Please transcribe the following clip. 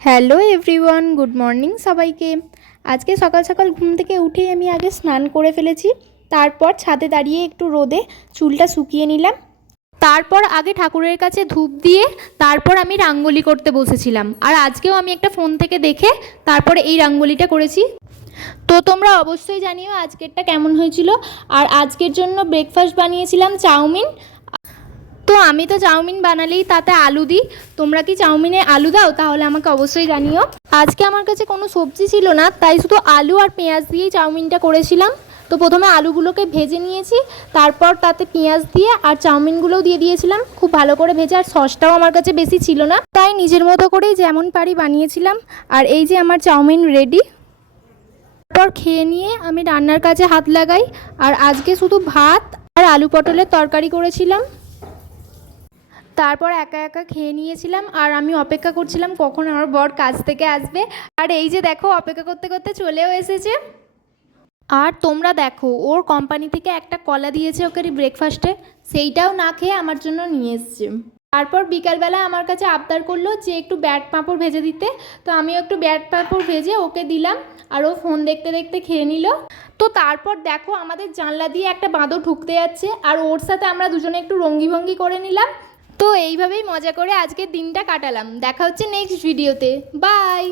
Hello everyone, good morning সবাইকে। আজকে সকাল সকাল ঘুম থেকে উঠেই আমি আগে স্নান করে ফেলেছি। তারপর ছাদে দাঁড়িয়ে একটু রোদে চুলটা শুকিয়ে নিলাম। তারপর আগে ঠাকুরের কাছে ধূপ দিয়ে তারপর আমি রাঙ্গোলি করতে বসেছিলাম। আর আজকেও আমি একটা ফোন থেকে দেখে তারপরে এই রাঙ্গোলিটা করেছি। তো তোমরা অবশ্যই জানিও আজকেরটা কেমন হয়েছিল। আর আজকের জন্য ব্রেকফাস্ট বানিয়েছিলাম চাউমিন। তো আমি তো চাউমিন বানালেই তাতে আলু দিই। তোমরা কি চাউমিনে আলু দাও? তাহলে আমাকে অবশ্যই জানিও। আজকে আমার কাছে কোনো সবজি ছিল না, তাই শুধু আলু আর পেঁয়াজ দিয়েই চাউমিনটা করেছিলাম। তো প্রথমে আলুগুলোকে ভেজে নিয়েছি, তারপর তাতে পেঁয়াজ দিয়ে আর চাউমিনগুলোও দিয়ে দিয়েছিলাম খুব ভালো করে ভেজে। আর সসটাও আমার কাছে বেশি ছিল না, তাই নিজের মতো করেই যেমন পারি বানিয়েছিলাম। আর এই যে আমার চাউমিন রেডি। তারপর খেয়ে নিয়ে আমি রান্নার কাজে হাত লাগাই। আর আজকে শুধু ভাত আর আলু পটলের তরকারি করেছিলাম। তারপর একা একা খেয়ে নিয়েছিলাম। আর আমি অপেক্ষা করছিলাম কখন আমার বর কাজ থেকে আসবে। আর এই যে দেখো, অপেক্ষা করতে করতে চলেও এসেছে। আর তোমরা দেখো, ওর কোম্পানি থেকে একটা কলা দিয়েছে ওকে ব্রেকফাস্টে, সেইটাও না খেয়ে আমার জন্য নিয়ে এসছে। তারপর বিকালবেলা আমার কাছে আবদার করলো যে একটু ব্যাট পাঁপড় ভেজে দিতে। তো আমিও একটু ব্যাট পাঁপড় ভেজে ওকে দিলাম। আর ও ফোন দেখতে দেখতে খেয়ে নিল। তো তারপর দেখো, আমাদের জানলা দিয়ে একটা বাঁদর ঢুকতে যাচ্ছে, আর ওর সাথে আমরা দুজনে একটু রঙ্গি ভঙ্গি করে নিলাম। তো এইভাবেই মজা করে আজকের দিনটা কাটালাম। দেখা হচ্ছে নেক্সট ভিডিওতে। বাই।